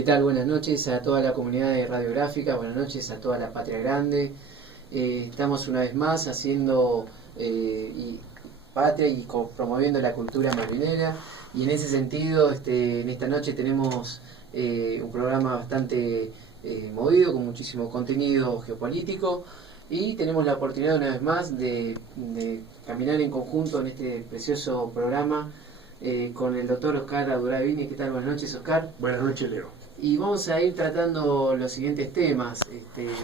¿Qué tal? Buenas noches a toda la comunidad de Radiográfica, buenas noches a toda la Patria Grande. Estamos una vez más haciendo patria y promoviendo la cultura malvinera. Y en ese sentido, en esta noche tenemos un programa bastante movido, con muchísimo contenido geopolítico. Y tenemos la oportunidad una vez más de caminar en conjunto en este precioso programa con el doctor Oscar Aduravini. ¿Qué tal? Buenas noches, Oscar. Buenas noches, Leo. Y vamos a ir tratando los siguientes temas.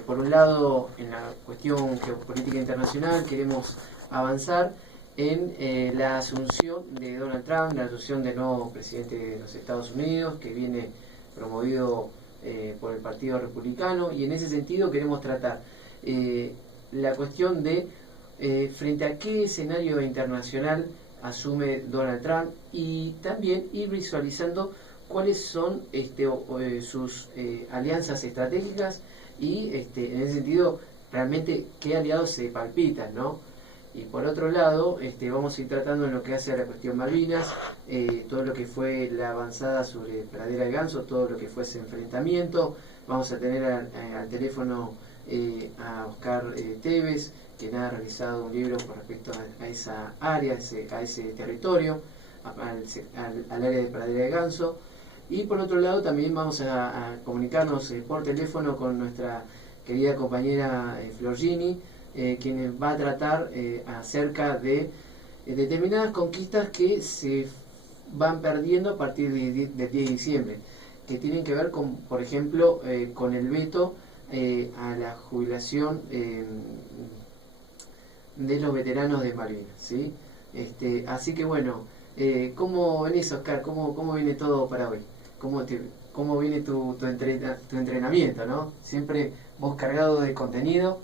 Por un lado, en la cuestión geopolítica internacional, queremos avanzar en la asunción de Donald Trump, la asunción del nuevo presidente de los Estados Unidos, que viene promovido por el Partido Republicano, y en ese sentido queremos tratar la cuestión de frente a qué escenario internacional asume Donald Trump, y también ir visualizando cuáles son sus alianzas estratégicas y en ese sentido realmente qué aliados se palpitan, ¿no? Y por otro lado vamos a ir tratando en lo que hace a la cuestión Malvinas, todo lo que fue la avanzada sobre Pradera de Ganso, todo lo que fue ese enfrentamiento. Vamos a tener al teléfono a Oscar Tevez, quien ha realizado un libro con respecto a esa área, a ese territorio, al área de Pradera de Ganso. Y por otro lado también vamos a comunicarnos por teléfono con nuestra querida compañera Flor Gini, quien va a tratar acerca de determinadas conquistas que se van perdiendo a partir del 10 de diciembre, que tienen que ver con, por ejemplo, con el veto a la jubilación de los veteranos de Malvinas, ¿sí? Así que bueno, ¿cómo en eso, Oscar? ¿Cómo viene todo para hoy? ¿Cómo viene tu entrenamiento, ¿no? Siempre vos cargado de contenido.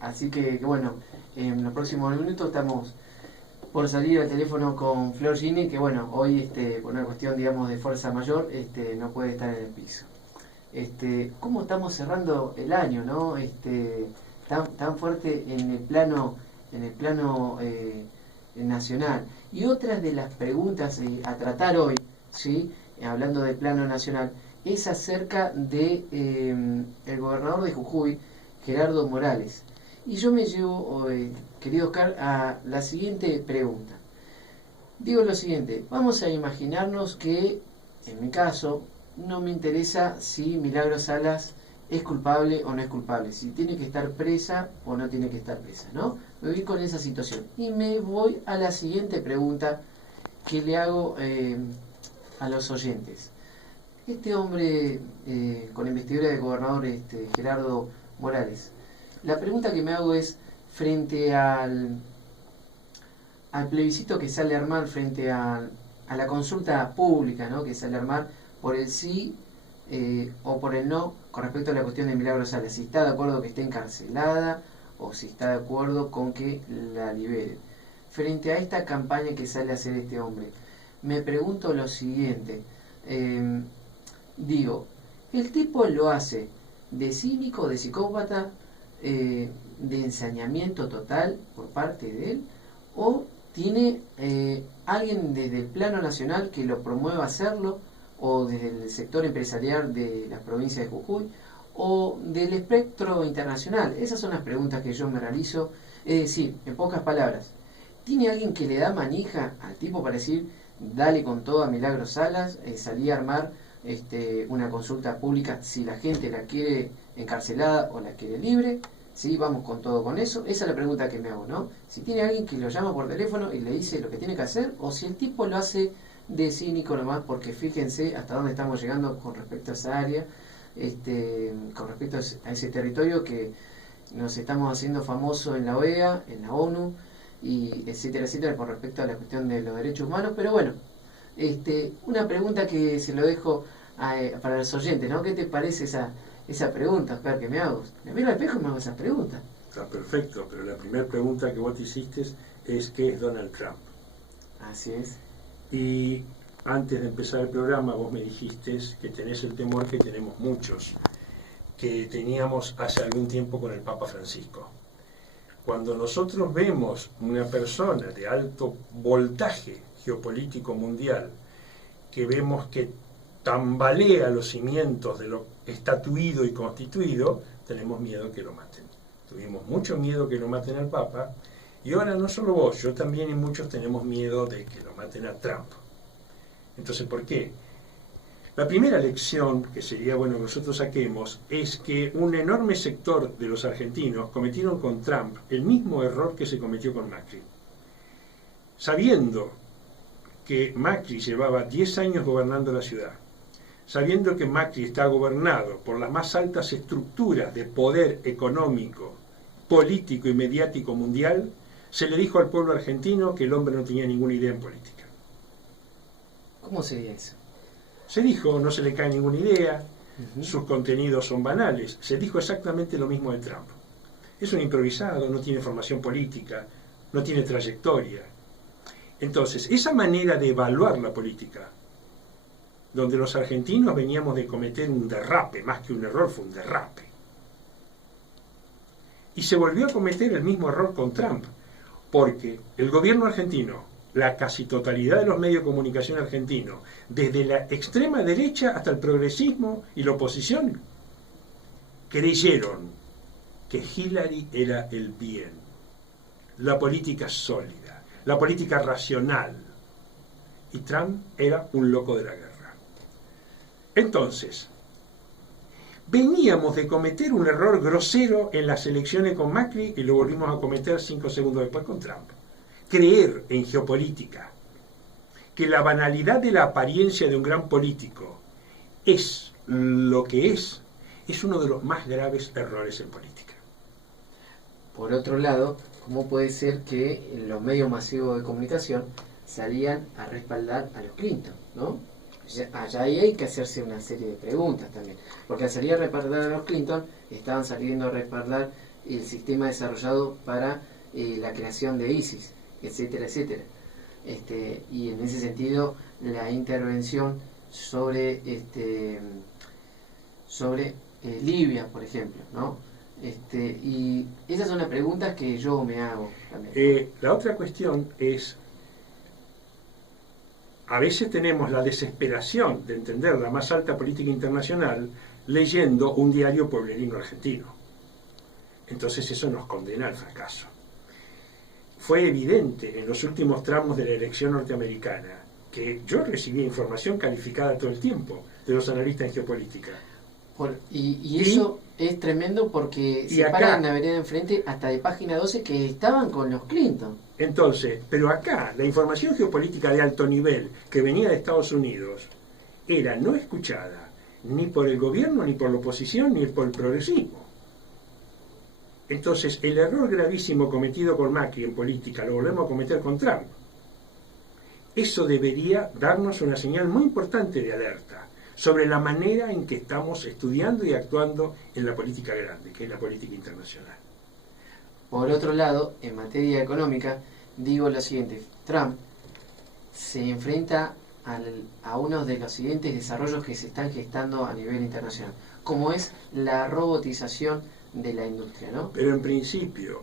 Así que bueno, en los próximos minutos estamos por salir al teléfono con Flor Gini, que bueno, hoy por una cuestión, digamos, de fuerza mayor, no puede estar en el piso. ¿Cómo estamos cerrando el año, no? Tan fuerte en el plano nacional. Y otra de las preguntas a tratar hoy, ¿sí? Hablando del plano nacional, es acerca de el gobernador de Jujuy, Gerardo Morales. Y yo me llevo, querido Oscar, a la siguiente pregunta. Digo lo siguiente: vamos a imaginarnos que, en mi caso, no me interesa si Milagros Salas es culpable o no es culpable, si tiene que estar presa o no tiene que estar presa, ¿no? Me voy con esa situación y me voy a la siguiente pregunta que le hago a los oyentes. Este hombre con la investidura de gobernador, Gerardo Morales, la pregunta que me hago es, frente al plebiscito que sale a armar, frente a la consulta pública, ¿no?, que sale a armar por el sí o por el no con respecto a la cuestión de Milagros Salas, si está de acuerdo que esté encarcelada o si está de acuerdo con que la liberen. Frente a esta campaña que sale a hacer este hombre, me pregunto lo siguiente. Digo, ¿el tipo lo hace de cínico, de psicópata, de ensañamiento total por parte de él, o tiene alguien desde el plano nacional que lo promueva a hacerlo, o desde el sector empresarial de la provincia de Jujuy, o del espectro internacional? Esas son las preguntas que yo me realizo. Es decir, en pocas palabras, ¿tiene alguien que le da manija al tipo para decir, dale con todo a Milagros Salas, salí a armar una consulta pública si la gente la quiere encarcelada o la quiere libre? ¿Sí? Vamos con todo con eso. Esa es la pregunta que me hago, ¿no? Si tiene alguien que lo llama por teléfono y le dice lo que tiene que hacer, o si el tipo lo hace de cínico nomás, porque fíjense hasta dónde estamos llegando con respecto a esa área, con respecto a ese territorio que nos estamos haciendo famosos en la OEA, en la ONU, y etcétera, etcétera, con respecto a la cuestión de los derechos humanos. Pero bueno, una pregunta que se lo dejo para los oyentes, ¿no? ¿Qué te parece esa pregunta, Oscar, que me hago? Me miro al espejo y me hago esa pregunta. Está perfecto, pero la primera pregunta que vos te hiciste es ¿qué es Donald Trump? Así es. Y antes de empezar el programa vos me dijiste que tenés el temor que tenemos muchos, que teníamos hace algún tiempo con el Papa Francisco. Cuando nosotros vemos una persona de alto voltaje geopolítico mundial, que vemos que tambalea los cimientos de lo estatuido y constituido, tenemos miedo que lo maten. Tuvimos mucho miedo que lo maten al Papa, y ahora no solo vos, yo también y muchos tenemos miedo de que lo maten a Trump. Entonces, ¿por qué? La primera lección que sería bueno que nosotros saquemos es que un enorme sector de los argentinos cometieron con Trump el mismo error que se cometió con Macri. Sabiendo que Macri llevaba 10 años gobernando la ciudad, sabiendo que Macri está gobernado por las más altas estructuras de poder económico, político y mediático mundial, se le dijo al pueblo argentino que el hombre no tenía ninguna idea en política. ¿Cómo sería eso? Se dijo, no se le cae ninguna idea, sus contenidos son banales. Se dijo exactamente lo mismo de Trump. Es un improvisado, no tiene formación política, no tiene trayectoria. Entonces, esa manera de evaluar la política, donde los argentinos veníamos de cometer un derrape, más que un error, fue un derrape. Y se volvió a cometer el mismo error con Trump, porque el gobierno argentino, la casi totalidad de los medios de comunicación argentinos, desde la extrema derecha hasta el progresismo y la oposición, creyeron que Hillary era el bien, la política sólida, la política racional, y Trump era un loco de la guerra. Entonces, veníamos de cometer un error grosero en las elecciones con Macri y lo volvimos a cometer 5 segundos después con Trump. Creer en geopolítica que la banalidad de la apariencia de un gran político es lo que es uno de los más graves errores en política. Por otro lado, ¿cómo puede ser que los medios masivos de comunicación salían a respaldar a los Clinton, ¿no? Allá ahí hay que hacerse una serie de preguntas también, porque al salir a respaldar a los Clinton, estaban saliendo a respaldar el sistema desarrollado para la creación de ISIS, etcétera, etcétera. Y en ese sentido, la intervención sobre Libia, por ejemplo, ¿no? Y esas son las preguntas que yo me hago también. La otra cuestión es, a veces tenemos la desesperación de entender la más alta política internacional leyendo un diario pueblerino argentino. Entonces eso nos condena al fracaso. Fue evidente en los últimos tramos de la elección norteamericana que yo recibía información calificada todo el tiempo de los analistas en geopolítica. Y eso es tremendo porque se paran en la vereda enfrente hasta de página 12 que estaban con los Clinton. Entonces, pero acá la información geopolítica de alto nivel que venía de Estados Unidos era no escuchada ni por el gobierno, ni por la oposición, ni por el progresismo. Entonces, el error gravísimo cometido por Macri en política lo volvemos a cometer con Trump. Eso debería darnos una señal muy importante de alerta sobre la manera en que estamos estudiando y actuando en la política grande, que es la política internacional. Por otro lado, en materia económica, digo lo siguiente: Trump se enfrenta a uno de los siguientes desarrollos que se están gestando a nivel internacional, como es la robotización de la industria, ¿no? Pero en principio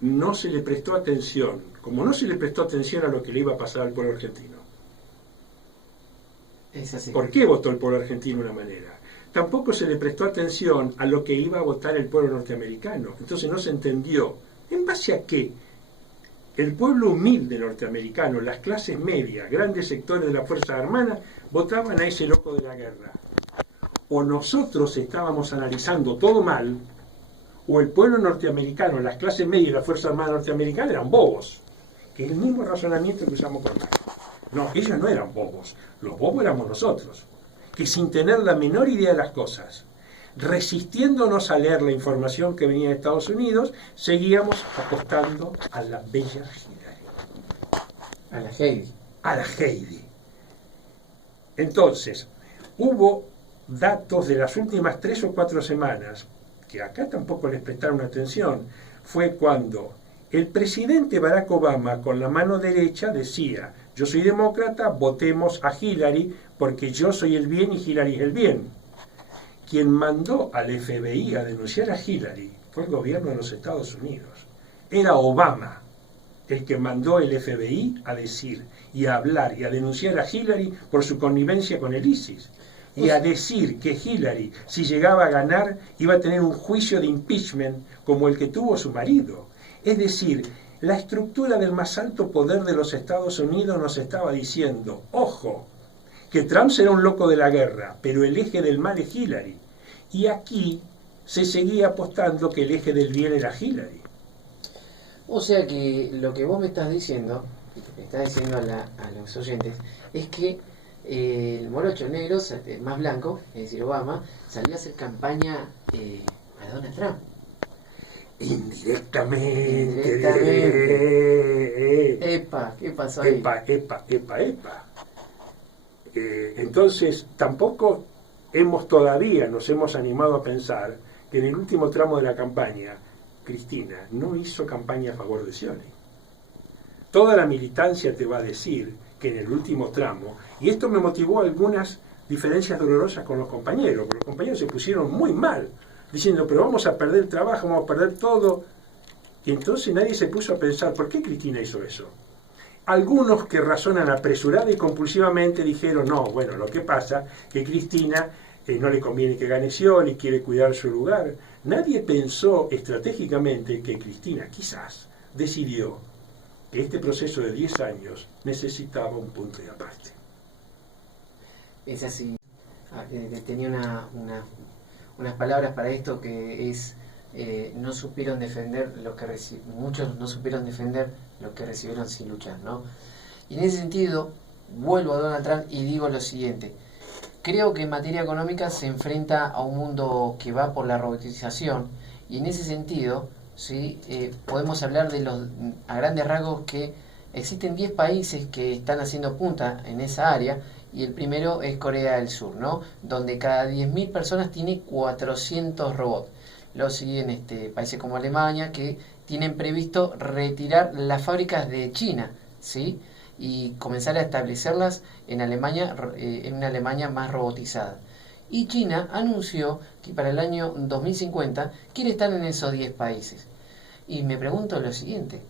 no se le prestó atención, como no se le prestó atención a lo que le iba a pasar al pueblo argentino. Es así. ¿Por qué votó el pueblo argentino de una manera? Tampoco se le prestó atención a lo que iba a votar el pueblo norteamericano. Entonces no se entendió en base a qué el pueblo humilde norteamericano, las clases medias, grandes sectores de las Fuerzas Armadas, votaban a ese loco de la guerra. O nosotros estábamos analizando todo mal, o el pueblo norteamericano, las clases medias y las Fuerzas Armadas norteamericanas eran bobos, que es el mismo razonamiento que usamos con Macri. No, ellos no eran bobos, los bobos éramos nosotros, que sin tener la menor idea de las cosas, resistiéndonos a leer la información que venía de Estados Unidos, seguíamos apostando a la bella Hillary. A la Heidi. A la Heidi. Entonces, hubo datos de las últimas 3 o 4 semanas, que acá tampoco les prestaron atención, fue cuando el presidente Barack Obama con la mano derecha decía: yo soy demócrata, votemos a Hillary porque yo soy el bien y Hillary es el bien. Quien mandó al FBI a denunciar a Hillary fue el gobierno de los Estados Unidos. Era Obama el que mandó el FBI a decir y a hablar y a denunciar a Hillary por su connivencia con el ISIS. y a decir que Hillary, si llegaba a ganar, iba a tener un juicio de impeachment como el que tuvo su marido. Es decir, la estructura del más alto poder de los Estados Unidos nos estaba diciendo, ojo, que Trump será un loco de la guerra, pero el eje del mal es Hillary. Y aquí se seguía apostando que el eje del bien era Hillary. O sea que lo que vos me estás diciendo, y que le estás diciendo a los oyentes, es que el morocho negro, más blanco, es decir, Obama, salió a hacer campaña a Donald Trump. Indirectamente. Epa, ¿qué pasó ahí? Epa. Entonces, tampoco nos hemos animado a pensar que en el último tramo de la campaña, Cristina no hizo campaña a favor de Scioli. Toda la militancia te va a decir que en el último tramo, y esto me motivó algunas diferencias dolorosas con los compañeros, porque los compañeros se pusieron muy mal, diciendo, pero vamos a perder el trabajo, vamos a perder todo. Y entonces nadie se puso a pensar, ¿por qué Cristina hizo eso? Algunos que razonan apresurada y compulsivamente dijeron, no, bueno, lo que pasa que Cristina no le conviene que gane Scioli, quiere cuidar su lugar. Nadie pensó estratégicamente que Cristina quizás decidió que este proceso de 10 años necesitaba un punto de aparte. Es así. Tenía unas palabras para esto que es no supieron defender lo que muchos no supieron defender lo que recibieron sin luchar, ¿no? Y en ese sentido vuelvo a Donald Trump y digo lo siguiente: creo que en materia económica se enfrenta a un mundo que va por la robotización, y en ese sentido, ¿sí? Podemos hablar a grandes rasgos que existen 10 países que están haciendo punta en esa área, y el primero es Corea del Sur, ¿no? Donde cada 10.000 personas tiene 400 robots. Lo siguen países como Alemania, que tienen previsto retirar las fábricas de China, ¿sí? Y comenzar a establecerlas en una Alemania más robotizada. Y China anunció que para el año 2050 quiere estar en esos 10 países. Y me pregunto lo siguiente: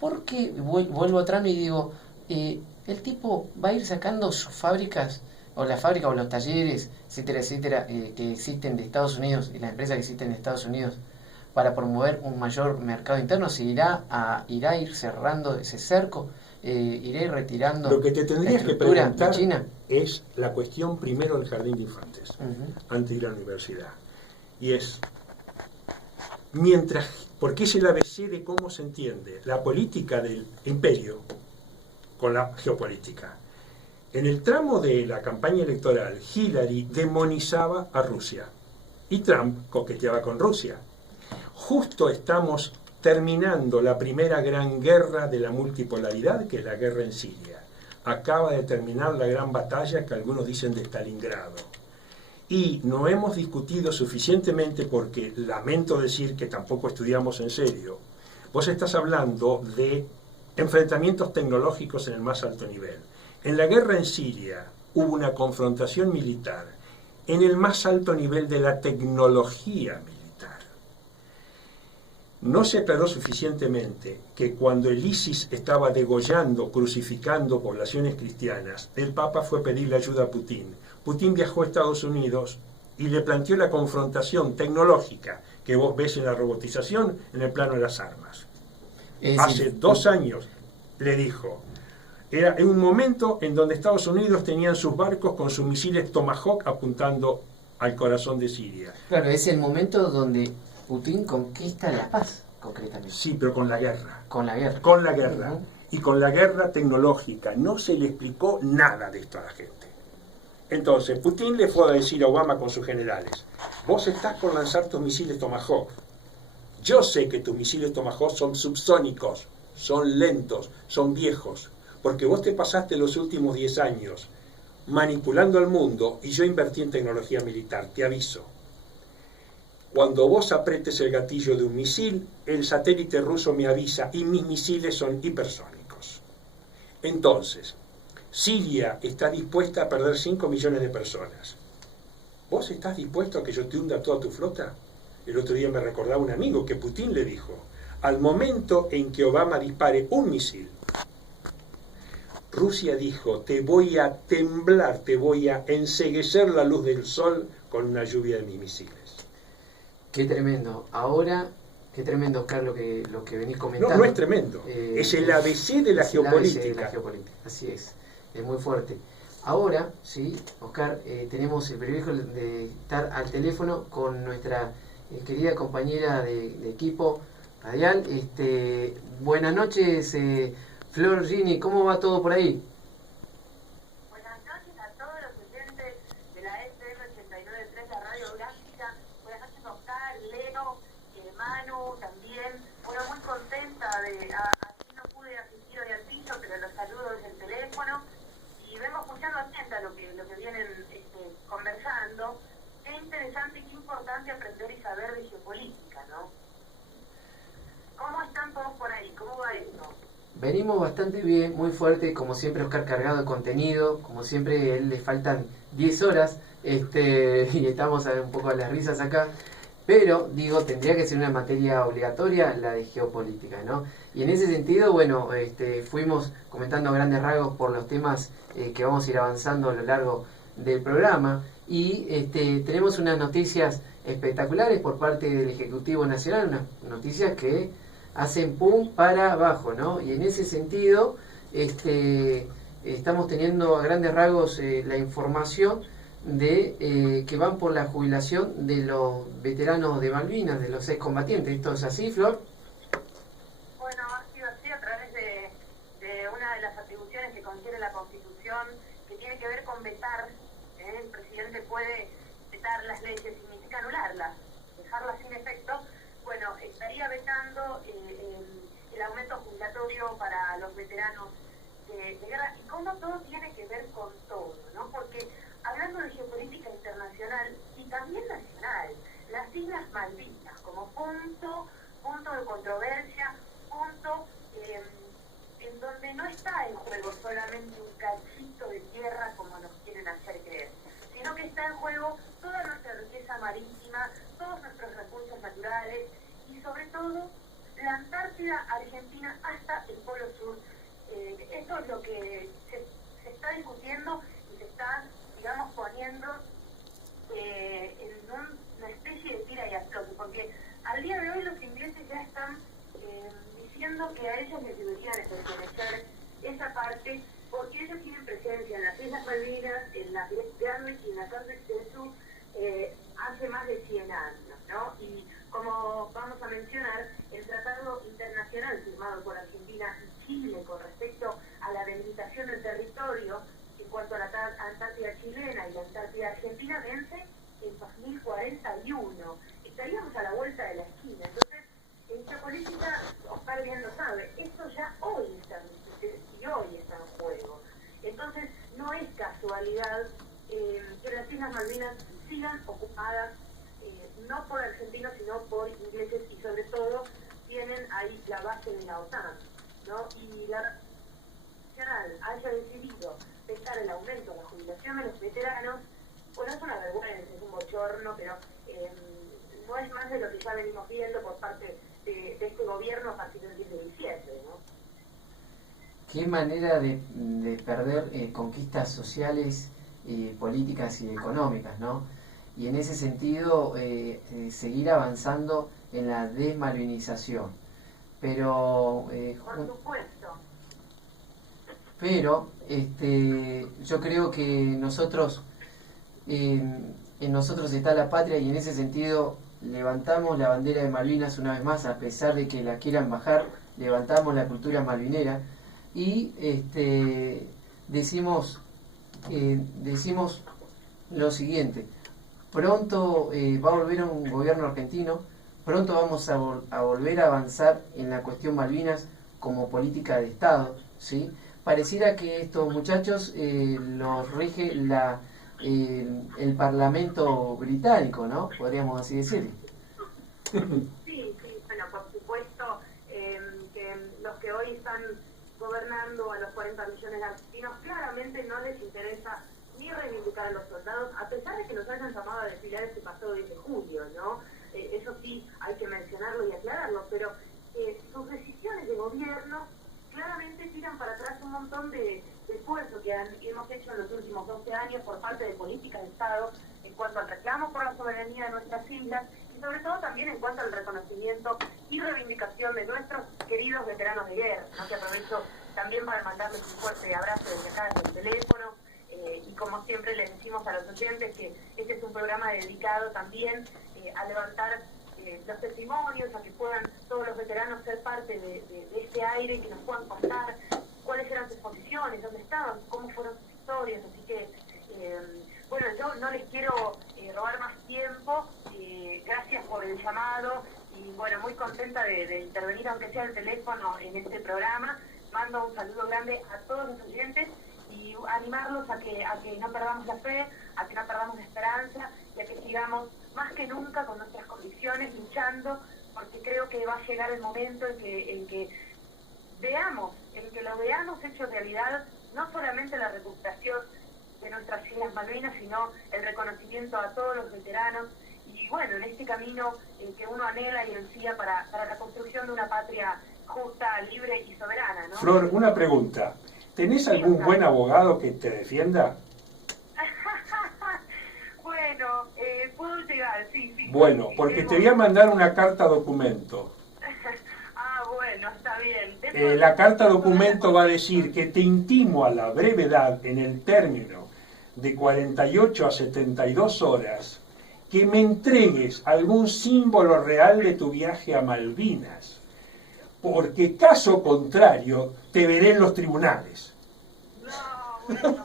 ¿por qué vuelvo a Trump y digo, el tipo va a ir sacando sus fábricas, o la fábrica o los talleres, etcétera, que existen de Estados Unidos, y las empresas que existen de Estados Unidos, para promover un mayor mercado interno? ¿Se irá a ir cerrando ese cerco? ¿Iré retirando lo que te tendrías que preguntar de China? Es la cuestión primero del jardín de infantes, antes de ir a la universidad. Y es, porque es el ABC de cómo se entiende la política del imperio con la geopolítica. En el tramo de la campaña electoral, Hillary demonizaba a Rusia y Trump coqueteaba con Rusia. Justo estamos terminando la primera gran guerra de la multipolaridad, que es la guerra en Siria. Acaba de terminar la gran batalla que algunos dicen de Stalingrado. Y no hemos discutido suficientemente, porque lamento decir que tampoco estudiamos en serio. Vos estás hablando de enfrentamientos tecnológicos en el más alto nivel. En la guerra en Siria hubo una confrontación militar en el más alto nivel de la tecnología militar. No se aclaró suficientemente que cuando el ISIS estaba degollando, crucificando poblaciones cristianas, el Papa fue a pedirle ayuda a Putin. Putin viajó a Estados Unidos y le planteó la confrontación tecnológica que vos ves en la robotización en el plano de las armas. Hace 2 años le dijo, era en un momento en donde Estados Unidos tenían sus barcos con sus misiles Tomahawk apuntando al corazón de Siria. Claro, es el momento donde Putin conquista la paz, concretamente. Sí, pero con la guerra. Con la guerra. Con la guerra. Y con la guerra tecnológica. No se le explicó nada de esto a la gente. Entonces, Putin le fue a decir a Obama con sus generales, vos estás por lanzar tus misiles Tomahawk. Yo sé que tus misiles Tomahawk son subsónicos, son lentos, son viejos, porque vos te pasaste los últimos 10 años manipulando al mundo y yo invertí en tecnología militar, te aviso. Cuando vos apretes el gatillo de un misil, el satélite ruso me avisa y mis misiles son hipersónicos. Entonces, Siria está dispuesta a perder 5 millones de personas. ¿Vos estás dispuesto a que yo te hunda toda tu flota? El otro día me recordaba un amigo que Putin le dijo, al momento en que Obama dispare un misil, Rusia dijo, te voy a temblar, te voy a enceguecer la luz del sol con una lluvia de mis misiles. Qué tremendo. Ahora, qué tremendo, Oscar, lo que venís comentando. No, no es tremendo. Es el ABC de la geopolítica. El ABC de la geopolítica, así es. Es muy fuerte. Ahora, sí, Oscar, tenemos el privilegio de estar al teléfono con nuestra querida compañera de equipo radial. Buenas noches, Flor Gini, ¿cómo va todo por ahí? Buenas noches a todos los oyentes de la FM 89.3, la Radio Gráfica. Buenas noches, Oscar, Leno, Manu también. Bueno, muy contenta aquí no pude asistir hoy al piso, pero los saludo desde el teléfono. Y vengo escuchando atenta lo que vienen conversando. Qué interesante y qué importante aprender y saber de geopolítica, ¿no? ¿Cómo están todos por ahí? ¿Cómo va esto? Venimos bastante bien, muy fuerte, como siempre Oscar cargado de contenido, como siempre a él le faltan 10 horas, y estamos un poco a las risas acá, pero digo, tendría que ser una materia obligatoria la de geopolítica, ¿no? Y en ese sentido, bueno, fuimos comentando a grandes rasgos por los temas que vamos a ir avanzando a lo largo del programa, y tenemos unas noticias espectaculares por parte del Ejecutivo Nacional, unas noticias que hacen pum para abajo, ¿no? Y en ese sentido, estamos teniendo a grandes rasgos la información de que van por la jubilación de los veteranos de Malvinas, de los excombatientes. ¿Esto es así, Flor? Bueno, ha sido así a través de una de las atribuciones que contiene la Constitución, que tiene que ver con vetar. El presidente puede vetar las leyes, significa anularlas, dejarlas sin efecto. Bueno, estaría vetando el aumento jubilatorio para los veteranos de guerra. Y cómo todo tiene que ver con todo, ¿no? Porque hablando de geopolítica internacional y también nacional, las Islas Malvinas como punto de controversia, punto en donde no está en juego solamente un cachito de tierra como nos quieren hacer creer, sino que está en juego toda nuestra riqueza marítima, todos nuestros recursos naturales y sobre todo la Antártida Argentina hasta el Polo Sur. Esto es lo que se está discutiendo y se está, digamos, poniendo en una especie de tira y afloje, porque al día de hoy los ingleses ya están diciendo que a ellos les debería de pertenecer esa parte, porque ellos tienen presencia en las Islas Malvinas, en las Grandes y en la Cárcel del Sur hace más de 100 años, ¿no? Y como vamos a mencionar, el tratado internacional firmado por Argentina y Chile con respecto a la delimitación del territorio en cuanto a la Antártida chilena y la Antártida argentina vence en 2041. Estaríamos a la vuelta de la esquina. Entonces, en geopolítica, Oscar bien lo sabe, esto ya hoy está en discusión y hoy está en juego. Entonces, no es casualidad que las Islas Malvinas sigan ocupadas no por argentinos, sino por ingleses, y sobre todo tienen ahí la base de la OTAN, ¿no? Y la nacional haya decidido vetar el aumento, la jubilación de los veteranos, bueno, es una vergüenza, es un bochorno, pero no es más de lo que ya venimos viendo por parte de este gobierno a partir del 10 de diciembre, ¿no? Qué manera de perder conquistas sociales, políticas y económicas, ¿no? Y en ese sentido seguir avanzando en la desmalvinización. Pero por supuesto. Pero yo creo que nosotros en nosotros está la patria, y en ese sentido levantamos la bandera de Malvinas una vez más, a pesar de que la quieran bajar, levantamos la cultura malvinera y decimos lo siguiente: pronto va a volver un gobierno argentino, pronto vamos a volver a avanzar en la cuestión Malvinas como política de Estado, ¿sí? Pareciera que estos muchachos los rige el Parlamento británico, ¿no? Podríamos así decirlo. Sí, bueno, por supuesto que los que hoy están gobernando a los 40 millones de argentinos claramente no les interesa ni reivindicar a los soldados, a pesar de que los hayan llamado a desfilar este pasado 10 de julio, ¿no? Eso sí, hay que mencionarlo y aclararlo, pero sus decisiones de gobierno claramente tiran para atrás un montón de esfuerzo que hemos hecho en los últimos 12 años por parte de políticas de Estado en cuanto al reclamo por la soberanía de nuestras islas y sobre todo también en cuanto al reconocimiento y reivindicación de nuestros queridos veteranos de guerra, ¿no? Que aprovecho también para mandarles un fuerte abrazo desde acá, desde el teléfono, y como siempre les decimos a los oyentes que este es un programa dedicado también a levantar los testimonios, a que puedan todos los veteranos ser parte de este aire, que nos puedan contar cuáles eran sus posiciones, dónde estaban, cómo fueron sus historias. Así que, bueno, yo no les quiero robar más tiempo, gracias por el llamado y bueno, muy contenta de intervenir, aunque sea el teléfono, en este programa. Mando un saludo grande a todos los oyentes y animarlos a que no perdamos la fe, a que no perdamos la esperanza y a que sigamos más que nunca con nuestras convicciones luchando, porque creo que va a llegar el momento en que lo veamos hecho realidad, no solamente la recuperación de nuestras Islas Malvinas, sino el reconocimiento a todos los veteranos y bueno, en este camino que uno anhela y ansía para la construcción de una patria justa, libre y soberana, ¿no? Flor, una pregunta. ¿Tenés algún buen abogado que te defienda? Bueno, puedo llegar, sí. Bueno, porque te voy a mandar una carta documento. Ah, bueno, está bien. La carta documento va a decir que te intimo a la brevedad, en el término de 48 a 72 horas, que me entregues algún símbolo real de tu viaje a Malvinas, porque caso contrario te veré en los tribunales. No, bueno,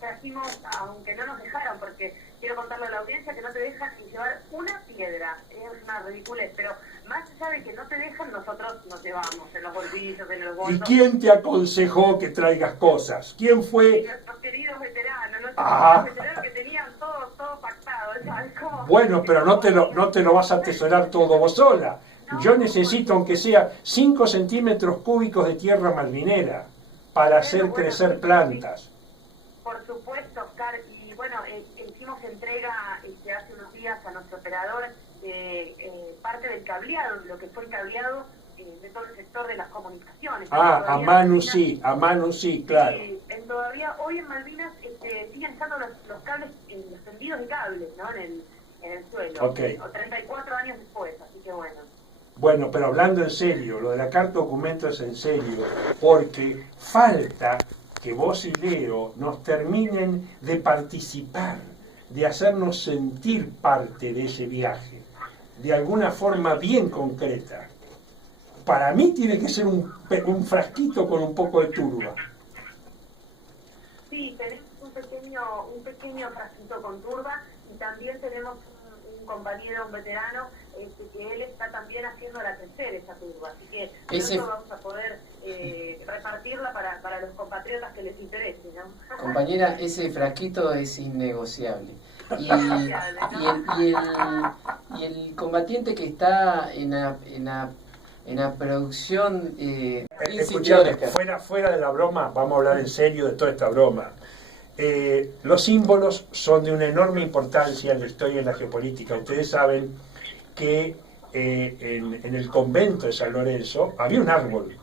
trajimos, aunque no nos dejaron, porque quiero contarle a la audiencia que no te dejan ni llevar una piedra, es una ridiculez, pero más allá de que no te dejan, nosotros nos llevamos en los bolsillos, en los bolsos. ¿Y quién te aconsejó que traigas cosas? ¿Quién fue? Nuestros queridos veteranos, queridos veteranos que tenían todo pactado, ¿sabes cómo? Bueno, pero no te lo vas a atesorar todo vos sola. Yo necesito, aunque sea 5 centímetros cúbicos de tierra malvinera para hacer crecer plantas. Por supuesto, Oscar, y bueno, hicimos entrega hace unos días a nuestro operador parte del cableado, lo que fue el cableado de todo el sector de las comunicaciones. A Manu sí, claro. Todavía hoy en Malvinas siguen estando los cables, los tendidos de cables, ¿no? en el suelo, Okay. O 34 años después, así que bueno. Bueno, pero hablando en serio, lo de la carta documento es en serio, porque falta que vos y Leo nos terminen de participar, de hacernos sentir parte de ese viaje, de alguna forma bien concreta. Para mí tiene que ser un frasquito con un poco de turba. Sí, tenemos un pequeño frasquito con turba y también tenemos un compañero, un veterano, que él está también haciéndola crecer esa turba, así que pronto vamos a poder repartirla para los compatriotas que les interese, ¿no? Compañera, ese frasquito es innegociable. Y el combatiente que está en la producción Escuchame, fuera de la broma, vamos a hablar en serio de toda esta broma. Los símbolos son de una enorme importancia en la historia y en la geopolítica. Ustedes saben que en el convento de San Lorenzo había un árbol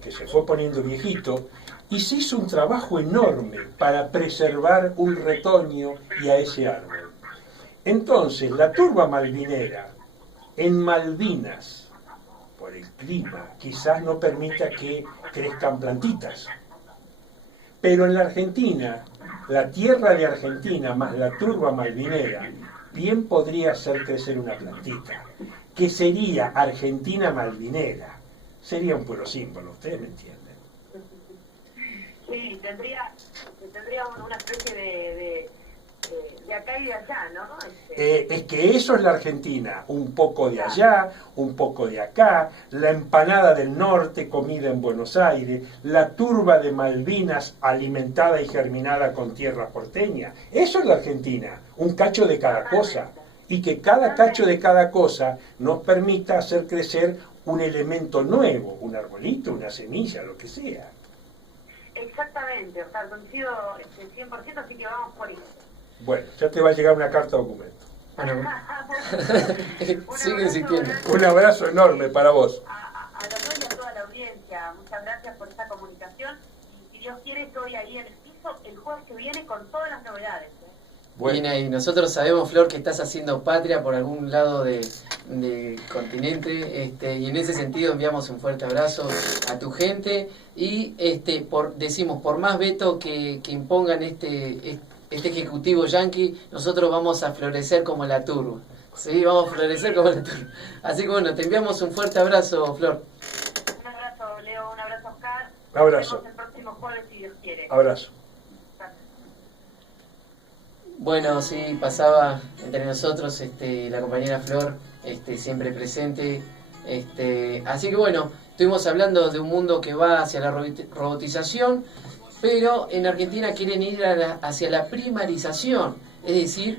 que se fue poniendo viejito y se hizo un trabajo enorme para preservar un retoño y a ese árbol. Entonces, la turba malvinera en Malvinas, por el clima, quizás no permita que crezcan plantitas. Pero en la Argentina, la tierra de Argentina más la turba malvinera, bien podría hacer crecer una plantita, que sería Argentina malvinera. Sería un puro símbolo, ustedes me entienden. Sí, tendría una especie de acá y de allá, ¿no? Es que eso es la Argentina, un poco de allá, un poco de acá, la empanada del norte comida en Buenos Aires, la turba de Malvinas alimentada y germinada con tierra porteña. Eso es la Argentina, un cacho de cada cosa, y que cada cacho de cada cosa nos permita hacer crecer un elemento nuevo, un arbolito, una semilla, lo que sea. Exactamente, o sea, coincido 100%, así que vamos por eso. Bueno, ya te va a llegar una carta documento. Bueno, sigue insistiendo. Un abrazo enorme para vos. A los dos y a toda la audiencia, muchas gracias. Dios quiere, estoy ahí en el piso el jueves que viene con todas las novedades. Bueno. Bien ahí, nosotros sabemos, Flor, que estás haciendo patria por algún lado del continente, y en ese sentido enviamos un fuerte abrazo a tu gente y decimos, por más veto que impongan este ejecutivo yanqui, nosotros vamos a florecer como la turba. Sí, vamos a florecer como la turba. Así que bueno, te enviamos un fuerte abrazo, Flor. Un abrazo, Leo, un abrazo, Oscar. Abrazo. Nos vemos el próximo jueves, si Dios quiere. Abrazo. Bueno, sí, pasaba entre nosotros la compañera Flor, siempre presente. Así que bueno, estuvimos hablando de un mundo que va hacia la robotización, pero en Argentina quieren ir hacia la primarización, es decir,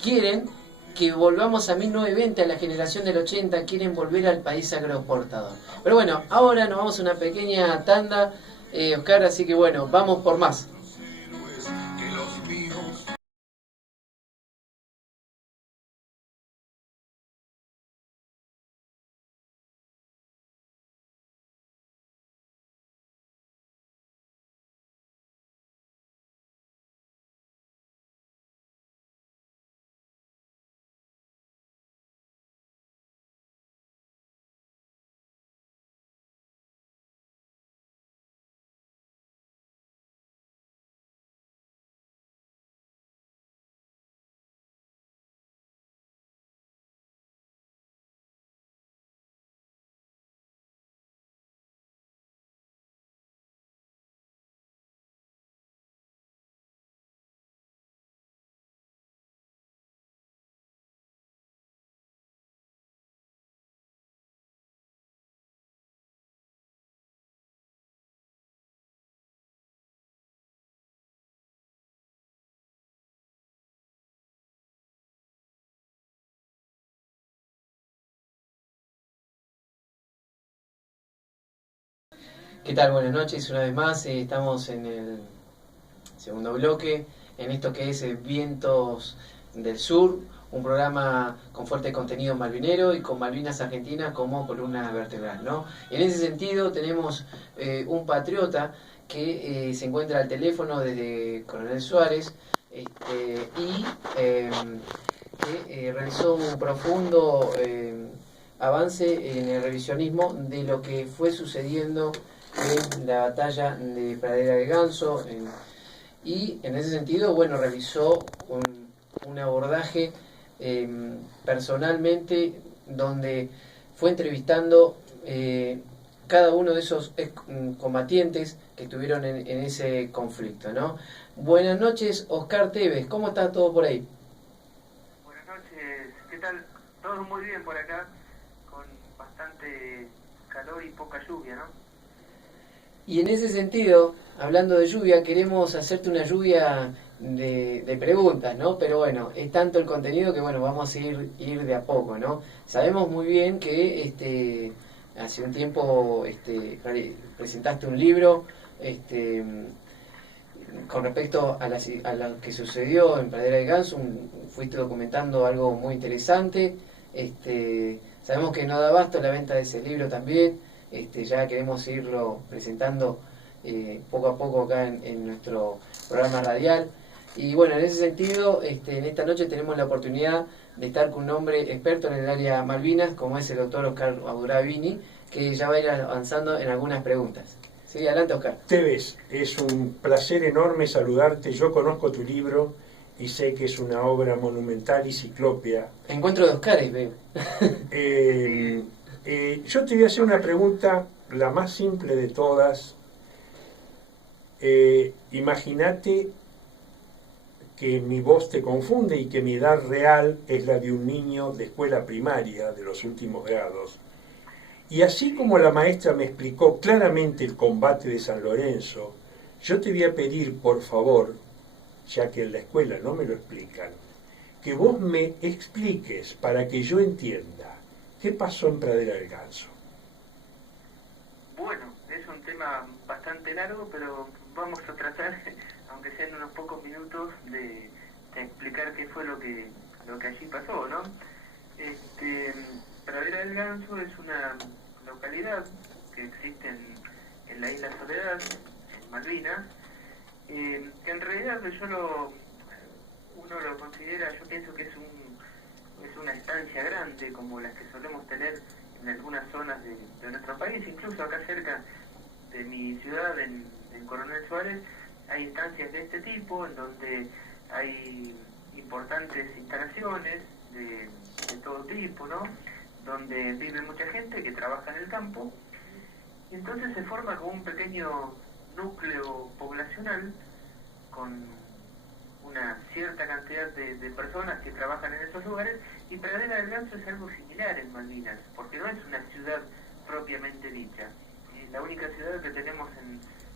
quieren que volvamos a 1920, a la generación del 80, quieren volver al país agroexportador. Pero bueno, ahora nos vamos a una pequeña tanda, Oscar, así que bueno, vamos por más. ¿Qué tal? Buenas noches, una vez más estamos en el segundo bloque, en esto que es Vientos del Sur, un programa con fuerte contenido malvinero y con Malvinas Argentinas como columna vertebral, ¿no? En ese sentido tenemos un patriota que se encuentra al teléfono desde Coronel Suárez y que realizó un profundo avance en el revisionismo de lo que fue sucediendo en la batalla de Pradera del Ganso, y en ese sentido, bueno, realizó un abordaje personalmente, donde fue entrevistando cada uno de esos combatientes que estuvieron en ese conflicto, ¿no? Buenas noches, Oscar Tevez, ¿cómo está todo por ahí? Buenas noches, ¿qué tal? Todo muy bien por acá, con bastante calor y poca lluvia, ¿no? Y en ese sentido, hablando de lluvia, queremos hacerte una lluvia de preguntas, ¿no? Pero bueno, es tanto el contenido que bueno, vamos a ir de a poco, ¿no? Sabemos muy bien que hace un tiempo presentaste un libro con respecto a lo que sucedió en Pradera del Ganso, fuiste documentando algo muy interesante. Sabemos que no da abasto la venta de ese libro también. Ya queremos irlo presentando poco a poco acá en nuestro programa radial. Y bueno, en ese sentido, en esta noche tenemos la oportunidad de estar con un hombre experto en el área Malvinas, como es el doctor Oscar Aduravini, que ya va a ir avanzando en algunas preguntas. Sí, adelante, Oscar. Tevez, es un placer enorme saludarte. Yo conozco tu libro y sé que es una obra monumental y ciclópea. Encuentro de Oscares, veo. Yo te voy a hacer una pregunta, la más simple de todas. Imagínate que mi voz te confunde y que mi edad real es la de un niño de escuela primaria de los últimos grados. Y así como la maestra me explicó claramente el combate de San Lorenzo, yo te voy a pedir, por favor, ya que en la escuela no me lo explican, que vos me expliques para que yo entienda qué pasó en Pradera del Ganso. Bueno, es un tema bastante largo, pero vamos a tratar, aunque sean unos pocos minutos, de explicar qué fue lo que allí pasó, ¿no? Pradera del Ganso es una localidad que existe en la isla Soledad, Malvinas, que en realidad uno lo considera, yo pienso que es una estancia grande como las que solemos tener en algunas zonas de nuestro país, incluso acá cerca de mi ciudad, en Coronel Suárez, hay instancias de este tipo en donde hay importantes instalaciones de todo tipo, ¿no? Donde vive mucha gente que trabaja en el campo, y entonces se forma como un pequeño núcleo poblacional con una cierta cantidad de personas que trabajan en esos lugares, y Pradera del Ganso es algo similar en Malvinas, porque no es una ciudad propiamente dicha. La única ciudad que tenemos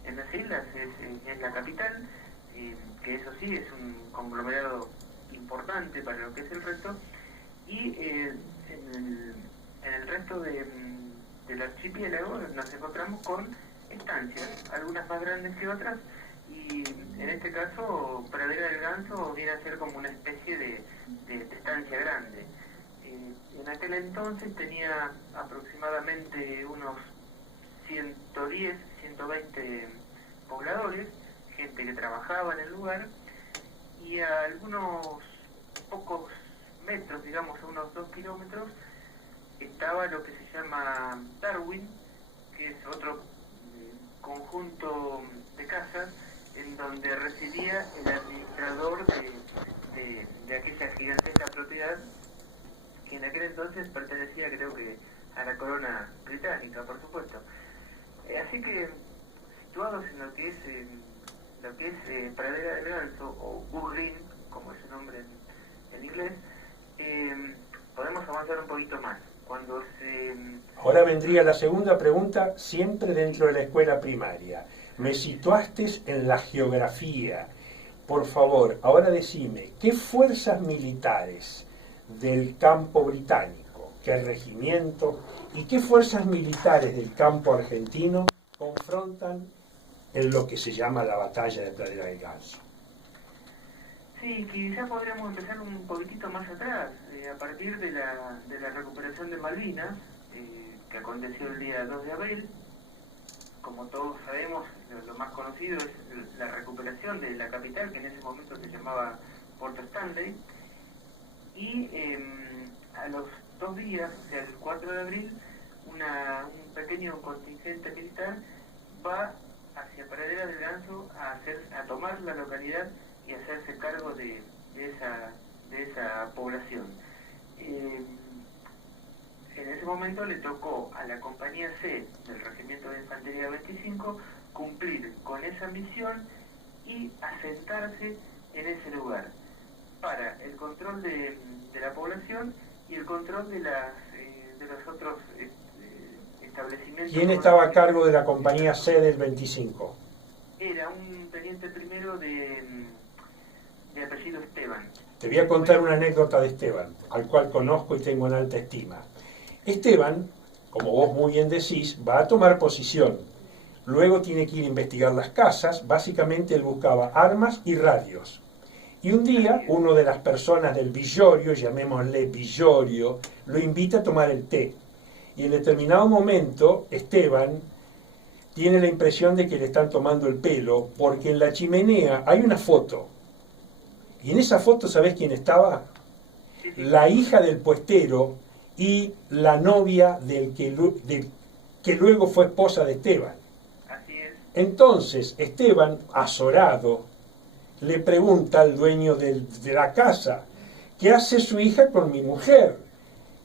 en las islas es la capital, que eso sí es un conglomerado importante para lo que es el resto, y en el resto del archipiélago nos encontramos con estancias, algunas más grandes que otras, y en este caso Pradera del Ganso viene a ser como una especie de estancia grande. En aquel entonces tenía aproximadamente unos 110, 120 pobladores, gente que trabajaba en el lugar, y a algunos pocos metros, digamos a unos 2 kilómetros, estaba lo que se llama Darwin, que es otro conjunto de casas en donde residía el administrador de aquella gigantesca propiedad, que en aquel entonces pertenecía, creo que, a la corona británica, por supuesto. Así que, situados en lo que es Pradera del Ganso, o Goose Green, como es su nombre en inglés, podemos avanzar un poquito más. Ahora vendría la segunda pregunta, siempre dentro de la escuela primaria. Me situaste en la geografía. Por favor, ahora decime, ¿qué fuerzas militares del campo británico, qué regimiento y qué fuerzas militares del campo argentino confrontan en lo que se llama la batalla de Pradera del Ganso? Sí, quizás podríamos empezar un poquitito más atrás, a partir de la recuperación de Malvinas, que aconteció el día 2 de abril. Como todos sabemos, lo más conocido es la recuperación de la capital, que en ese momento se llamaba Puerto Stanley, y a los 2 días, o sea, el 4 de abril, un pequeño contingente militar va hacia Pradera del Ganso a tomar la localidad y hacerse cargo de esa población. En ese momento le tocó a la compañía C del Regimiento de Infantería 25 cumplir con esa misión y asentarse en ese lugar para el control de la población y el control de los otros establecimientos. ¿Quién estaba a cargo de la compañía C del 25? Era un teniente primero de apellido Esteban. Te voy a contar una anécdota de Esteban, al cual conozco y tengo en alta estima. Esteban, como vos muy bien decís, va a tomar posición. Luego tiene que ir a investigar las casas. Básicamente él buscaba armas y radios. Y un día, uno de las personas del villorio, llamémosle villorio, lo invita a tomar el té. Y en determinado momento, Esteban tiene la impresión de que le están tomando el pelo, porque en la chimenea hay una foto. Y en esa foto, ¿sabés quién estaba? La hija del puestero y la novia del que luego fue esposa de Esteban. Así es. Entonces, Esteban, azorado, le pregunta al dueño de la casa, ¿qué hace su hija con mi mujer?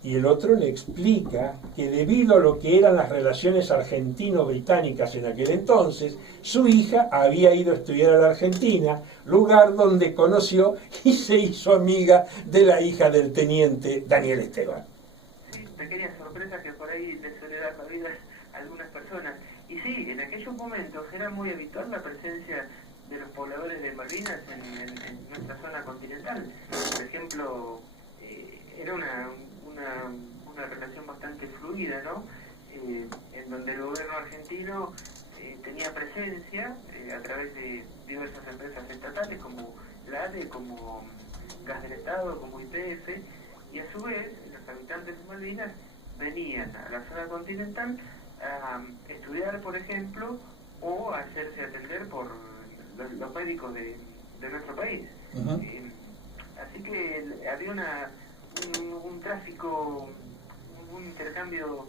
Y el otro le explica que debido a lo que eran las relaciones argentino-británicas en aquel entonces, su hija había ido a estudiar a la Argentina, lugar donde conoció y se hizo amiga de la hija del teniente Daniel Esteban. Sí, pequeñas sorpresas que por ahí les suele dar la vida a algunas personas. Y sí, en aquellos momentos era muy habitual la presencia de los pobladores de Malvinas en nuestra zona continental. Por ejemplo, era una relación bastante fluida, ¿no? En donde el gobierno argentino tenía presencia a través de diversas empresas estatales como la ADE, como Gas del Estado, como YPF, y a su vez los habitantes de Malvinas venían a la zona continental a estudiar, por ejemplo, o hacerse atender por los médicos de nuestro país. Uh-huh. Así que había un tráfico, un intercambio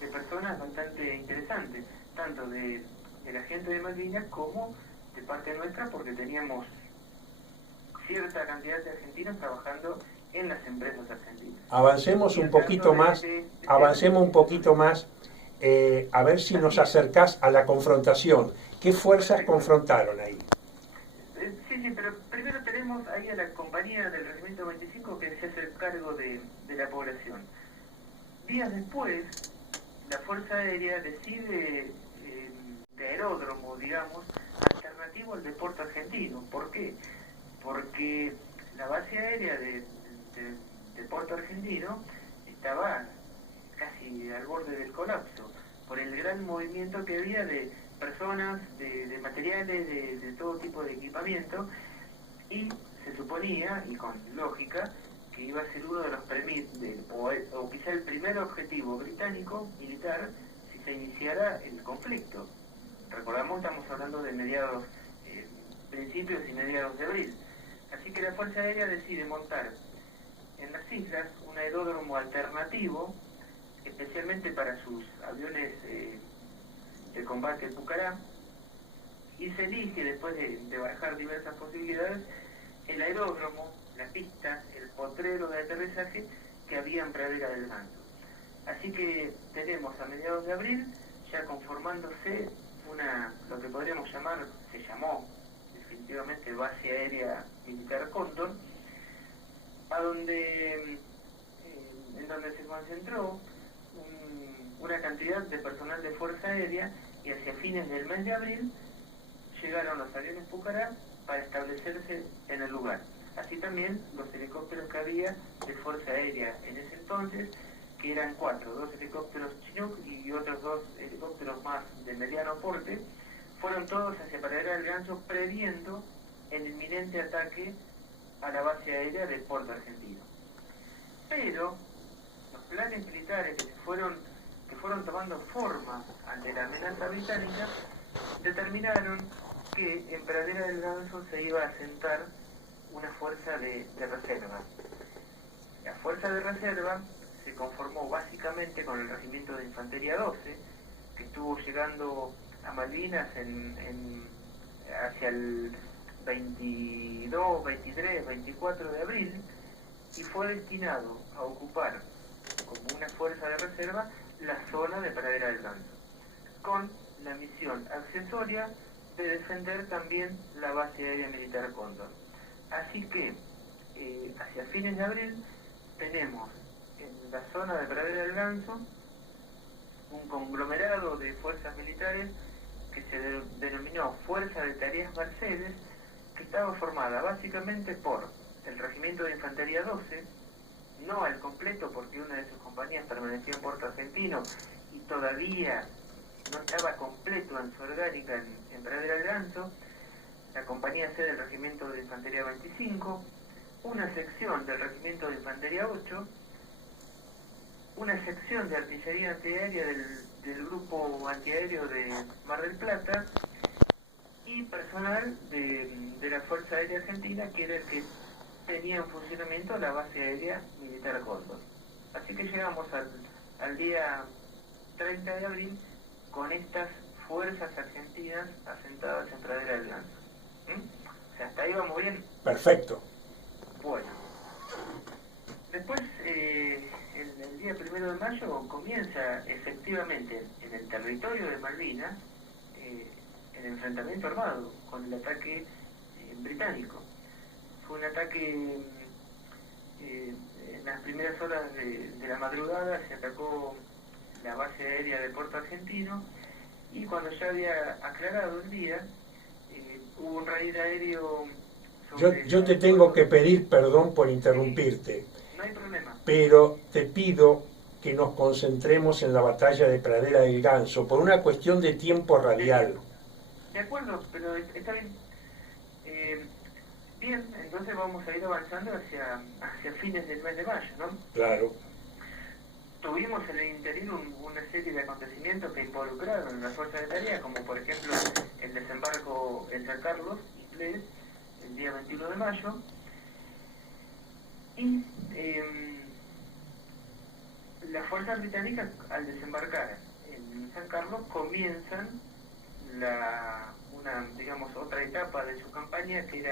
de personas bastante interesante, tanto de la gente de Malvinas como de parte nuestra, porque teníamos cierta cantidad de argentinos trabajando en las empresas argentinas. Avancemos un poquito más, a ver si nos acercás a la confrontación. ¿Qué fuerzas confrontaron ahí? Sí, pero primero tenemos ahí a la compañía del Regimiento 25 que se hace cargo de la población. Días después, la Fuerza Aérea decide de aeródromo, digamos, alternativo al de Puerto Argentino. ¿Por qué? Porque la base aérea de Puerto Argentino estaba casi al borde del colapso por el gran movimiento que había de personas, de materiales, de todo tipo de equipamiento, y se suponía, y con lógica, que iba a ser uno de los o quizá el primer objetivo británico militar si se iniciara el conflicto. Recordamos, estamos hablando de principios y mediados de abril. Así que la Fuerza Aérea decide montar en las islas un aeródromo alternativo, especialmente para sus aviones de combate Pucará, y se elige, después de barajar diversas posibilidades, el aeródromo, la pista, el potrero de aterrizaje que había en Pradera del Ganso. Así que tenemos a mediados de abril ya conformándose lo que podríamos llamar, se llamó definitivamente Base Aérea Militar Cóndor, en donde se concentró una cantidad de personal de Fuerza Aérea, y hacia fines del mes de abril llegaron los aviones Pucará para establecerse en el lugar. Así también los helicópteros que había de Fuerza Aérea en ese entonces, que eran 4, 2 helicópteros Chinook y otros 2 helicópteros más de mediano porte, fueron todos hacia Pradera del Ganso previendo el inminente ataque a la base aérea de Puerto Argentino. Pero los planes militares que fueron tomando forma ante la amenaza británica determinaron que en Pradera del Ganso se iba a asentar una fuerza de reserva. La fuerza de reserva se conformó básicamente con el Regimiento de Infantería 12, que estuvo llegando a Malvinas hacia el 22, 23, 24 de abril, y fue destinado a ocupar como una fuerza de reserva la zona de Pradera del Ganso, con la misión accesoria de defender también la base aérea militar Cóndor. Así que hacia fines de abril tenemos en la zona de Pradera del Ganso un conglomerado de fuerzas militares que se denominó Fuerza de Tareas Mercedes, que estaba formada básicamente por el Regimiento de Infantería 12, no al completo porque una de sus compañías permanecía en Puerto Argentino y todavía no estaba completo en su orgánica en Pradera del Ganso, la compañía C del Regimiento de Infantería 25, una sección del Regimiento de Infantería 8, una sección de artillería antiaérea del Grupo Antiaéreo de Mar del Plata y personal de la Fuerza Aérea Argentina, que era el que tenía en funcionamiento la base aérea militar Cóndor. Así que llegamos al día 30 de abril con estas fuerzas argentinas asentadas en Pradera del Ganso. O sea, hasta ahí vamos bien. Perfecto. Bueno. Después, el día 1 de mayo comienza efectivamente en el territorio de Malvinas el enfrentamiento armado con el ataque británico. Fue un ataque en las primeras horas de la madrugada, se atacó la base aérea de Puerto Argentino, y cuando ya había aclarado el día, hubo un raid aéreo sobre... Yo te tengo que pedir perdón por interrumpirte. No hay problema. Pero te pido que nos concentremos en la batalla de Pradera del Ganso, por una cuestión de tiempo radial. De acuerdo, pero está bien. Bien, entonces vamos a ir avanzando hacia fines del mes de mayo, ¿no? Claro. tuvimos en el interior una serie de acontecimientos que involucraron a las fuerzas de tarea, como por ejemplo el desembarco en San Carlos, inglés, el día 21 de mayo, y las fuerzas británicas, al desembarcar en San Carlos, comienzan digamos, otra etapa de su campaña, que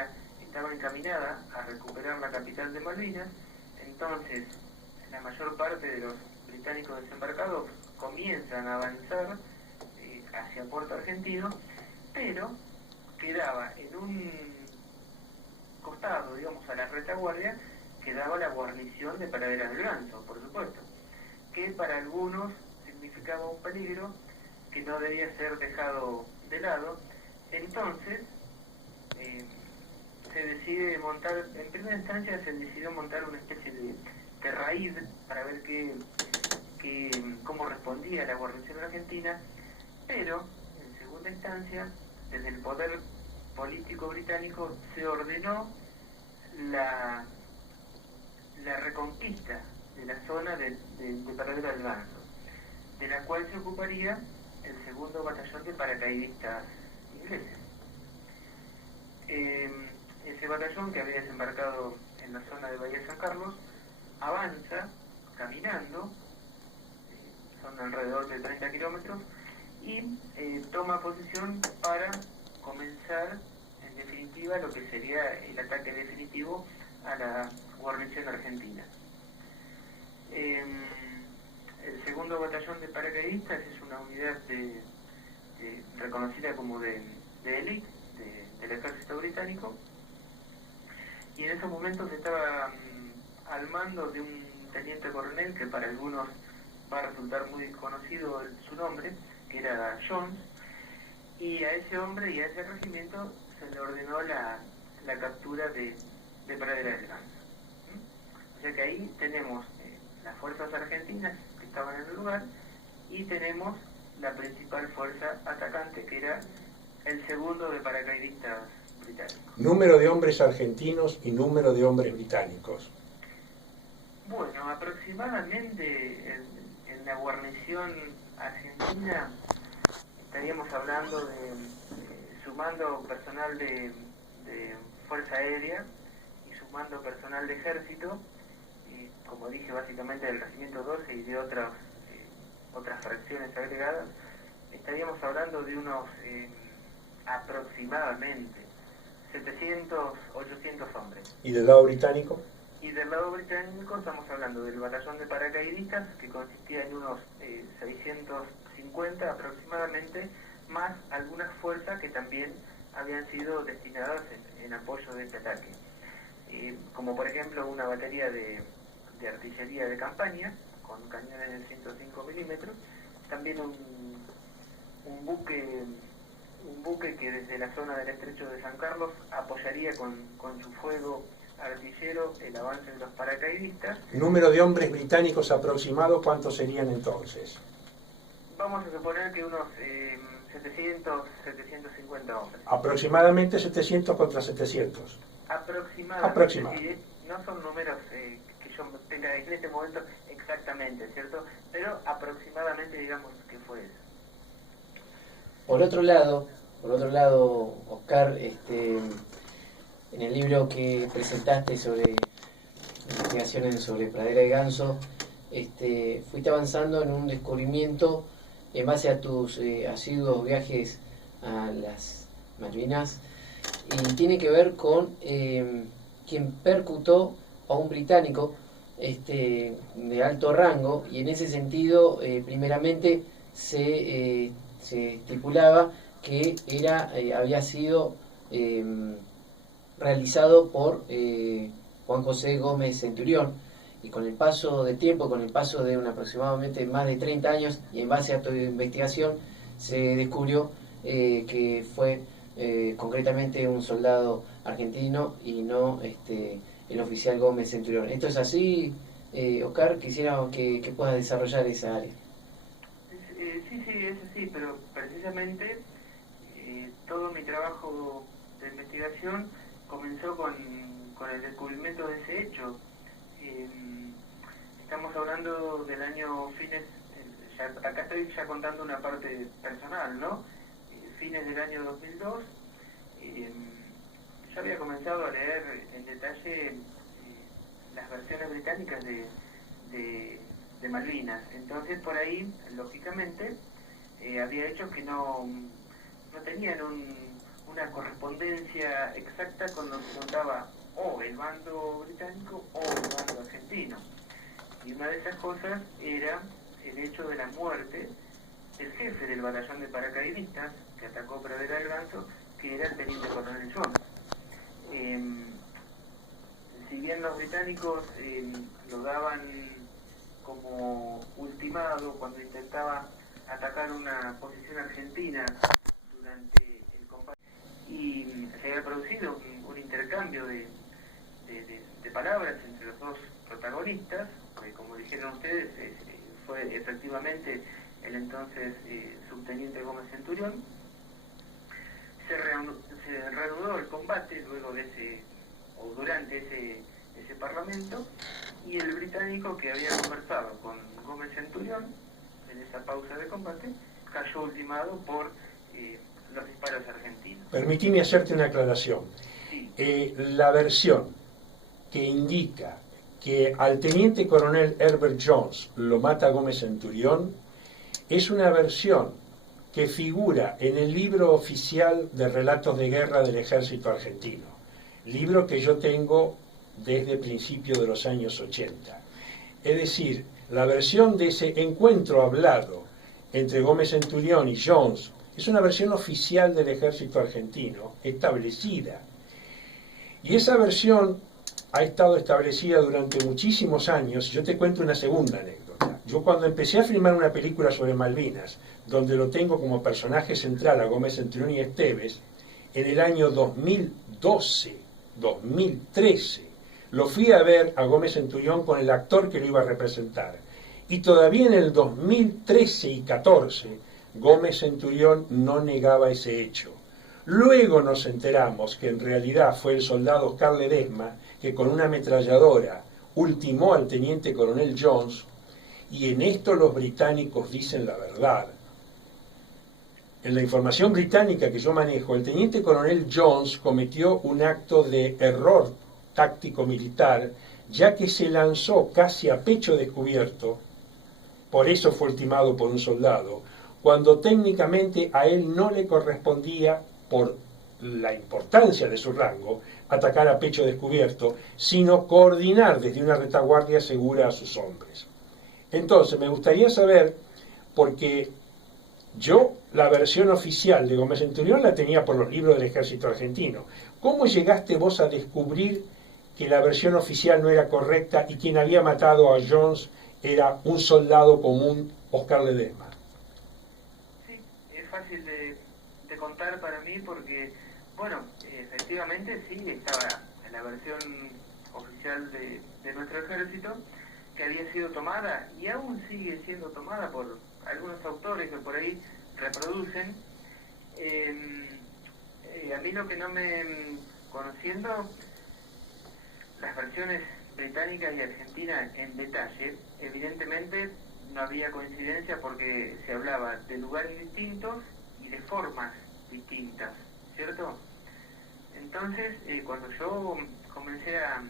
estaba encaminada a recuperar la capital de Malvinas. Entonces, la mayor parte de los británicos desembarcados comienzan a avanzar hacia Puerto Argentino, pero quedaba en un costado, digamos, a la retaguardia, quedaba la guarnición de Praderas del Ganso, por supuesto, que para algunos significaba un peligro que no debía ser dejado de lado. Entonces, se decide montar, en primera instancia se decidió montar una especie de raíz para ver cómo respondía la guarnición argentina, pero en segunda instancia, desde el poder político británico, se ordenó la reconquista de la zona de Pradera del Ganso, de la cual se ocuparía el segundo batallón de paracaidistas ingleses. Ese batallón, que había desembarcado en la zona de Bahía San Carlos, avanza caminando, son alrededor de 30 kilómetros, y toma posición para comenzar, en definitiva, lo que sería el ataque definitivo a la guarnición argentina. El segundo batallón de paracaidistas es una unidad reconocida como de élite del ejército británico, y en esos momentos estaba al mando de un teniente coronel que para algunos va a resultar muy conocido su nombre, que era Jones, y a ese hombre y a ese regimiento se le ordenó la captura de Pradera del Ganso. O sea que ahí tenemos las fuerzas argentinas que estaban en el lugar, y tenemos la principal fuerza atacante, que era el segundo de paracaidistas británicos. Número de hombres argentinos y número de hombres británicos. Bueno, aproximadamente en la guarnición argentina estaríamos hablando sumando personal de Fuerza Aérea y sumando personal de Ejército, como dije, básicamente del Regimiento 12 y de otras fracciones agregadas, estaríamos hablando de unos aproximadamente 700, 800 hombres. ¿Y del lado británico? Y del lado británico estamos hablando del batallón de paracaidistas, que consistía en unos 650 aproximadamente, más algunas fuerzas que también habían sido destinadas en apoyo de este ataque. Como por ejemplo una batería de artillería de campaña, con cañones de 105 milímetros, también un buque que desde la zona del estrecho de San Carlos apoyaría con su fuego artillero el avance de los paracaidistas. Número de hombres británicos aproximado, ¿cuántos serían entonces? Vamos a suponer que unos 700, 750 hombres. Aproximadamente 700 contra 700. Aproximadamente. No son números que yo tenga en este momento exactamente, ¿cierto? Pero aproximadamente digamos que fue eso. Por otro lado, Oscar, en el libro que presentaste sobre investigaciones sobre Pradera de Ganso, fuiste avanzando en un descubrimiento en base a tus asiduos viajes a las Malvinas, y tiene que ver con quien percutó a un británico de alto rango, y en ese sentido primeramente se estipulaba que había sido realizado por Juan José Gómez Centurión, y con el paso del tiempo, con el paso de aproximadamente más de 30 años, y en base a tu investigación, se descubrió que fue concretamente un soldado argentino y no el oficial Gómez Centurión. ¿Esto es así, Oscar? Quisiera que puedas desarrollar esa área. Sí, es así, pero precisamente todo mi trabajo de investigación comenzó con el descubrimiento de ese hecho. estamos hablando del año fines, acá estoy ya contando una parte personal, ¿no? Fines del año 2002, yo había comenzado a leer en detalle las versiones británicas de Malvinas. Entonces por ahí, lógicamente, había hechos que no tenían una correspondencia exacta con lo que contaba o el bando británico o el bando argentino. Y una de esas cosas era el hecho de la muerte del jefe del batallón de paracaidistas que atacó Pradera del Ganso, que era el teniente coronel Jones. Si bien los británicos lo daban como ultimado cuando intentaba atacar una posición argentina durante el combate, y se había producido un intercambio de palabras entre los dos protagonistas, que como dijeron ustedes, fue efectivamente el entonces subteniente Gómez Centurión. Se reanudó el combate luego de durante ese parlamento, y el británico que había conversado con Gómez Centurión en esa pausa de combate cayó ultimado por los disparos argentinos. Permitime hacerte una aclaración. Sí. La versión que indica que al teniente coronel Herbert Jones lo mata Gómez Centurión es una versión que figura en el libro oficial de relatos de guerra del ejército argentino, libro que yo tengo desde principios de los años 80. Es decir, la versión de ese encuentro hablado entre Gómez Centurión y Jones es una versión oficial del ejército argentino, establecida. Y esa versión ha estado establecida durante muchísimos años. Yo te cuento una segunda anécdota. Yo cuando empecé a filmar una película sobre Malvinas, donde lo tengo como personaje central a Gómez Centurión y Esteves, en el año 2012, 2013, lo fui a ver a Gómez Centurión con el actor que lo iba a representar. Y todavía en el 2013 y 14, Gómez Centurión no negaba ese hecho. Luego nos enteramos que en realidad fue el soldado Oscar Ledesma que con una ametralladora ultimó al teniente coronel Jones, y en esto los británicos dicen la verdad. En la información británica que yo manejo, el teniente coronel Jones cometió un acto de error táctico militar, ya que se lanzó casi a pecho descubierto, por eso fue ultimado por un soldado, cuando técnicamente a él no le correspondía, por la importancia de su rango, atacar a pecho descubierto, sino coordinar desde una retaguardia segura a sus hombres. Entonces, me gustaría saber, porque yo la versión oficial de Gómez Centurión la tenía por los libros del ejército argentino. ¿Cómo llegaste vos a descubrir que la versión oficial no era correcta y quien había matado a Jones era un soldado común, Oscar Ledesma? Sí, es fácil de contar para mí porque, bueno, efectivamente sí estaba en la versión oficial de nuestro ejército, que había sido tomada y aún sigue siendo tomada por algunos autores que por ahí reproducen. A mí lo que no me... conociendo las versiones británicas y argentinas en detalle, evidentemente no había coincidencia porque se hablaba de lugares distintos y de formas distintas, ¿cierto? Entonces, cuando yo comencé a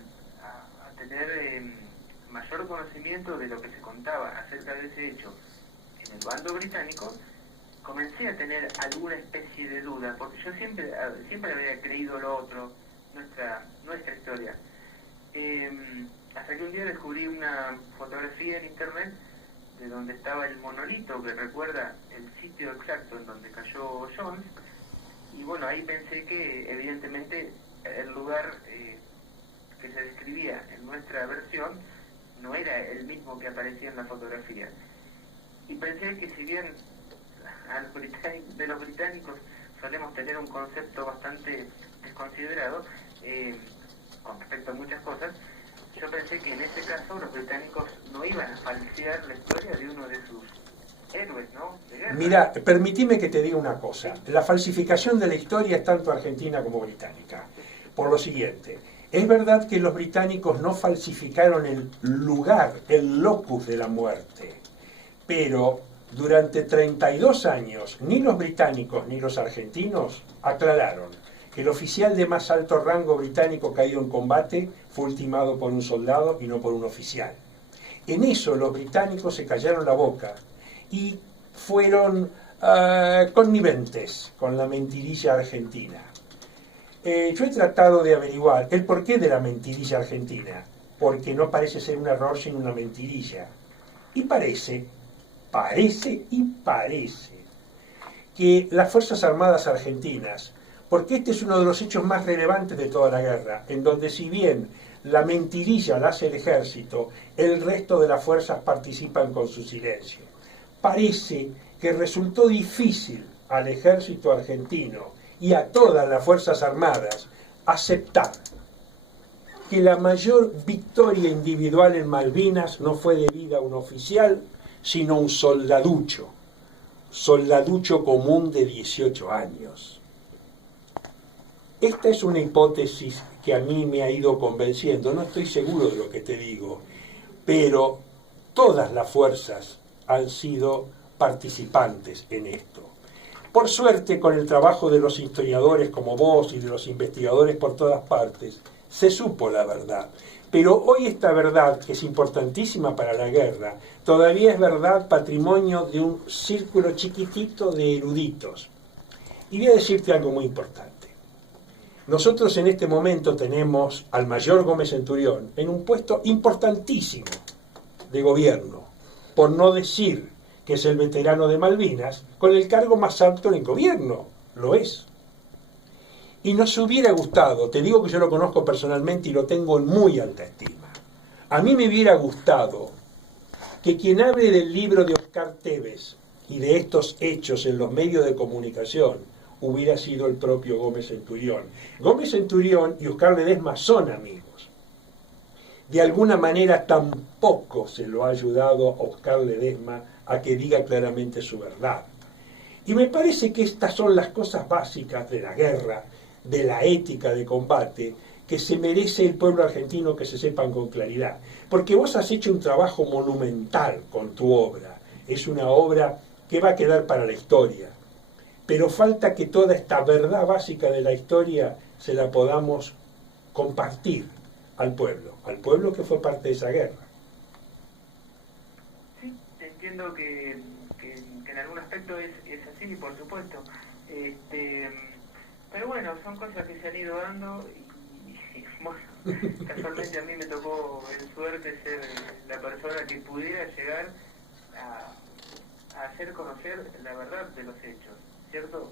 tener mayor conocimiento de lo que se contaba acerca de ese hecho en el bando británico, comencé a tener alguna especie de duda, porque yo siempre había creído lo otro, nuestra historia. Hasta que un día descubrí una fotografía en internet de donde estaba el monolito que recuerda el sitio exacto en donde cayó Jones, y bueno, ahí pensé que evidentemente el lugar que se describía en nuestra versión no era el mismo que aparecía en la fotografía. Y pensé que si bien de los británicos solemos tener un concepto bastante desconsiderado con respecto a muchas cosas, yo pensé que en este caso los británicos no iban a falsear la historia de uno de sus héroes, ¿no? De guerra. Mira, permitime que te diga una cosa. La falsificación de la historia es tanto argentina como británica. Por lo siguiente, Es verdad que los británicos no falsificaron el lugar, el locus de la muerte, pero durante 32 años ni los británicos ni los argentinos aclararon que el oficial de más alto rango británico caído en combate fue ultimado por un soldado y no por un oficial. En eso los británicos se callaron la boca y fueron conniventes con la mentirilla argentina. Yo he tratado de averiguar el porqué de la mentirilla argentina, porque no parece ser un error sino una mentirilla. Y parece que las Fuerzas Armadas Argentinas, porque este es uno de los hechos más relevantes de toda la guerra, en donde si bien la mentirilla la hace el ejército, el resto de las fuerzas participan con su silencio. Parece que resultó difícil al ejército argentino y a todas las Fuerzas Armadas aceptar que la mayor victoria individual en Malvinas no fue debida a un oficial, sino a un soldaducho común de 18 años. Esta es una hipótesis que a mí me ha ido convenciendo, no estoy seguro de lo que te digo, pero todas las fuerzas han sido participantes en esto. Por suerte, con el trabajo de los historiadores como vos y de los investigadores por todas partes, se supo la verdad. Pero hoy esta verdad, que es importantísima para la guerra, todavía es verdad patrimonio de un círculo chiquitito de eruditos. Y voy a decirte algo muy importante. Nosotros en este momento tenemos al mayor Gómez Centurión en un puesto importantísimo de gobierno, por no decir que es el veterano de Malvinas, con el cargo más alto en el gobierno, lo es. Y nos hubiera gustado, te digo que yo lo conozco personalmente y lo tengo en muy alta estima, a mí me hubiera gustado que quien hable del libro de Oscar Tevez y de estos hechos en los medios de comunicación hubiera sido el propio Gómez Centurión. Gómez Centurión y Oscar Ledesma son amigos. De alguna manera tampoco se lo ha ayudado a Oscar Ledesma a que diga claramente su verdad. Y me parece que estas son las cosas básicas de la guerra, de la ética de combate, que se merece el pueblo argentino que se sepan con claridad. Porque vos has hecho un trabajo monumental con tu obra. Es una obra que va a quedar para la historia. Pero falta que toda esta verdad básica de la historia se la podamos compartir al pueblo que fue parte de esa guerra. Sí, entiendo que en algún aspecto es así, por supuesto. Pero bueno, son cosas que se han ido dando y bueno, casualmente a mí me tocó en suerte ser la persona que pudiera llegar a hacer conocer la verdad de los hechos, ¿cierto?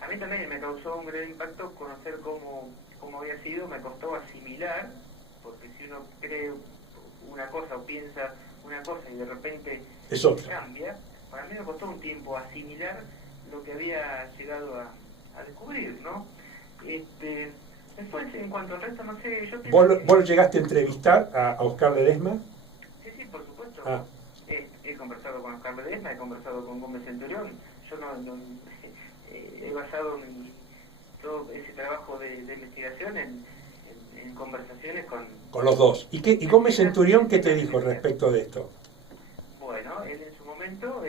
A mí también me causó un gran impacto conocer cómo había sido, me costó asimilar, porque si uno cree una cosa o piensa una cosa y de repente cambia, para mí me costó un tiempo asimilar lo que había llegado a descubrir, ¿no? Después, en cuanto al resto, no sé, yo pienso ¿Vos llegaste a entrevistar a Oscar Ledesma? Sí, por supuesto. Ah. He conversado con Oscar Ledesma, he conversado con Gómez Centurión. Yo no he basado todo ese trabajo de investigación en conversaciones con los dos. ¿Y Gómez Centurión qué te dijo respecto de esto? Bueno, él en su momento,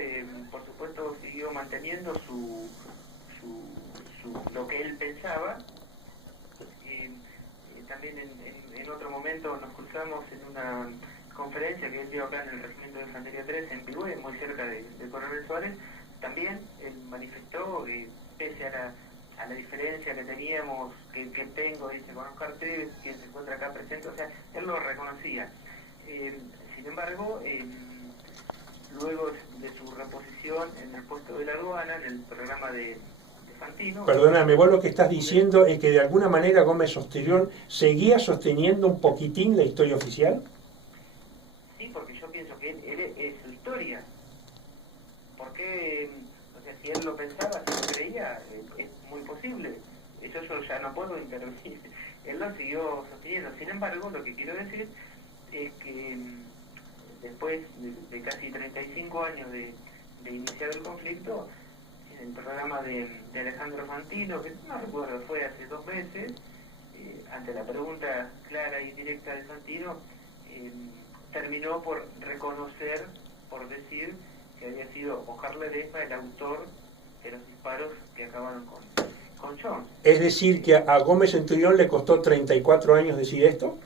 por supuesto, siguió manteniendo lo que él pensaba. También en otro momento nos cruzamos en una conferencia que él dio acá en el Regimiento de Infantería 3 en Pigüé, muy cerca de Coronel Suárez. También él manifestó que pese a la diferencia que teníamos, que tengo, dice, con Oscar Tevez, quien se encuentra acá presente, o sea, él lo reconocía. Sin embargo, luego de su reposición en el puesto de la aduana, en el programa de Fantino... Perdóname, vos lo que estás diciendo es que de alguna manera Gómez Centurión seguía sosteniendo un poquitín la historia oficial. Sí, porque yo pienso que él es su historia. Porque, o sea, si él lo pensaba, si lo creía, es muy posible. Eso yo ya no puedo intervenir. Él lo siguió sosteniendo. Sin embargo, lo que quiero decir es que después de casi 35 años de iniciar el conflicto, en el programa de Alejandro Fantino, que no recuerdo, fue hace 2 meses, ante la pregunta clara y directa de Santino, terminó por reconocer, por decir que había sido Oscar Ledesma el autor de los disparos que acabaron con Jones. Es decir, que a Gómez Centurión le costó 34 años decir esto.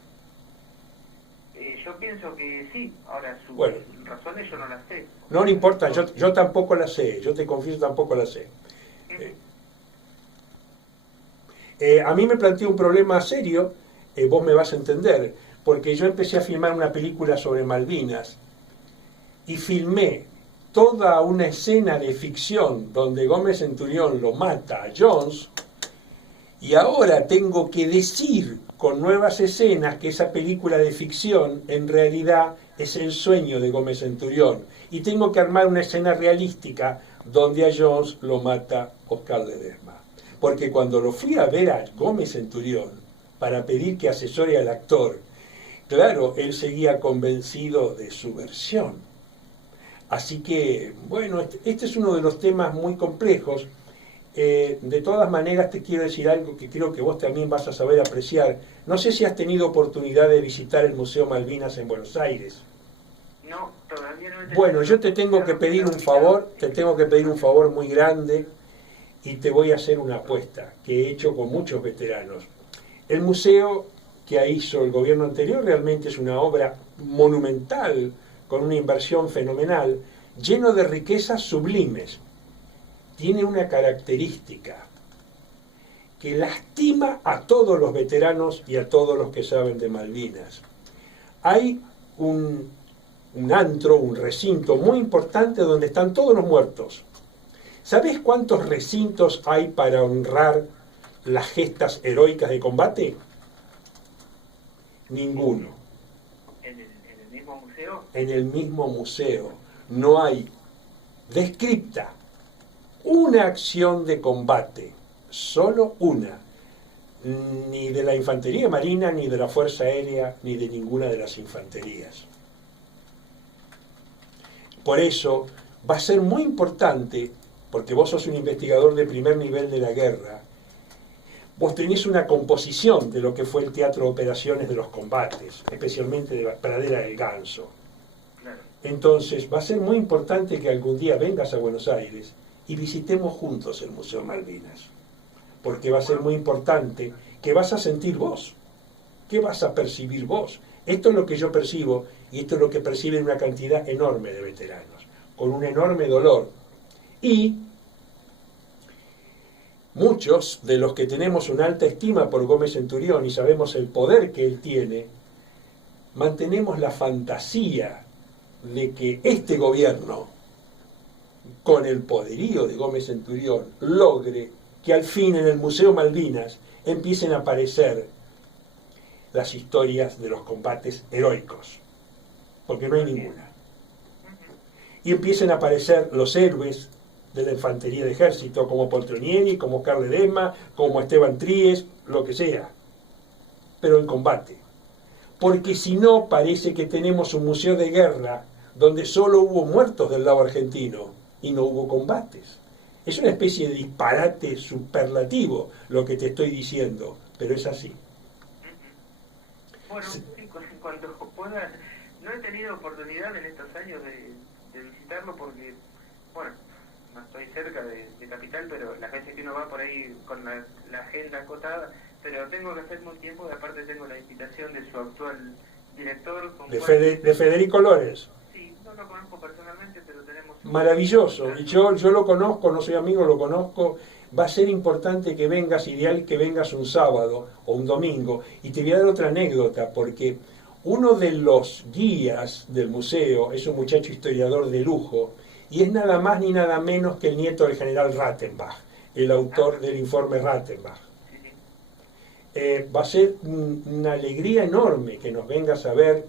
Yo pienso que sí. Ahora, sus razones yo no las sé. No importa, yo tampoco las sé, yo te confieso tampoco las sé. A mí me planteó un problema serio, vos me vas a entender, porque yo empecé a filmar una película sobre Malvinas y filmé toda una escena de ficción donde Gómez Centurión lo mata a Jones, y ahora tengo que decir con nuevas escenas que esa película de ficción en realidad es el sueño de Gómez Centurión, y tengo que armar una escena realística donde a Jones lo mata Oscar Ledesma. Porque cuando lo fui a ver a Gómez Centurión para pedir que asesore al actor, claro, él seguía convencido de su versión. Así que, bueno, este es uno de los temas muy complejos. De todas maneras te quiero decir algo que creo que vos también vas a saber apreciar. No sé si has tenido oportunidad de visitar el Museo Malvinas en Buenos Aires. No, todavía no he tenido. Bueno, yo te tengo que pedir un favor muy grande, y te voy a hacer una apuesta que he hecho con muchos veteranos. El museo que hizo el gobierno anterior realmente es una obra monumental, con una inversión fenomenal, lleno de riquezas sublimes. Tiene una característica que lastima a todos los veteranos y a todos los que saben de Malvinas. Hay un antro, un recinto muy importante donde están todos los muertos. ¿Sabés cuántos recintos hay para honrar las gestas heroicas de combate? Ninguno. ¿En el mismo museo? En el mismo museo no hay descripta una acción de combate, solo una, ni de la Infantería Marina, ni de la Fuerza Aérea, ni de ninguna de las infanterías. Por eso va a ser muy importante, porque vos sos un investigador de primer nivel de la guerra, vos tenés una composición de lo que fue el teatro de operaciones de los combates, especialmente de la Pradera del Ganso. Entonces va a ser muy importante que algún día vengas a Buenos Aires y visitemos juntos el Museo Malvinas, porque va a ser muy importante que vas a sentir vos, que vas a percibir vos. Esto es lo que yo percibo, y esto es lo que perciben una cantidad enorme de veteranos, con un enorme dolor. Y muchos de los que tenemos una alta estima por Gómez Centurión y sabemos el poder que él tiene, mantenemos la fantasía de que este gobierno, con el poderío de Gómez Centurión, logre que al fin en el Museo Malvinas empiecen a aparecer las historias de los combates heroicos, porque no hay ninguna. Y empiecen a aparecer los héroes de la infantería de ejército, como Poltronieri, como Oscar Ledesma, como Esteban Tríez, lo que sea, pero en combate. Porque si no, parece que tenemos un museo de guerra donde solo hubo muertos del lado argentino y no hubo combates. Es una especie de disparate superlativo lo que te estoy diciendo, pero es así. Bueno, sí, cuando pueda, no he tenido oportunidad en estos años de visitarlo porque, bueno, no estoy cerca de Capital, pero las veces que uno va por ahí con la agenda acotada, pero tengo que hacerme un tiempo, y aparte tengo la invitación de su actual director. De Federico Lores. Sí, no lo conozco personalmente, pero tenemos... Maravilloso, yo lo conozco, no soy amigo, lo conozco. Va a ser importante que vengas, ideal que vengas un sábado o un domingo, y te voy a dar otra anécdota, porque uno de los guías del museo es un muchacho historiador de lujo, y es nada más ni nada menos que el nieto del general Rattenbach, el autor del informe Rattenbach. Va a ser una alegría enorme que nos vengas a ver,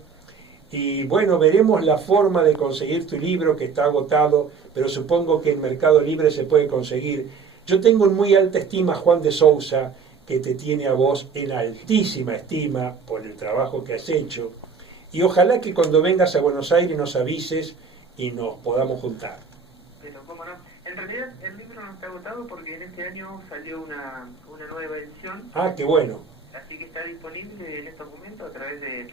y bueno, veremos la forma de conseguir tu libro, que está agotado, pero supongo que en Mercado Libre se puede conseguir. Yo tengo en muy alta estima a Juan de Sousa, que te tiene a vos en altísima estima por el trabajo que has hecho, y ojalá que cuando vengas a Buenos Aires nos avises y nos podamos juntar. Pero cómo no. En realidad el libro no está agotado porque en este año salió una nueva edición. Ah, qué bueno. así que está disponible en este documento a través de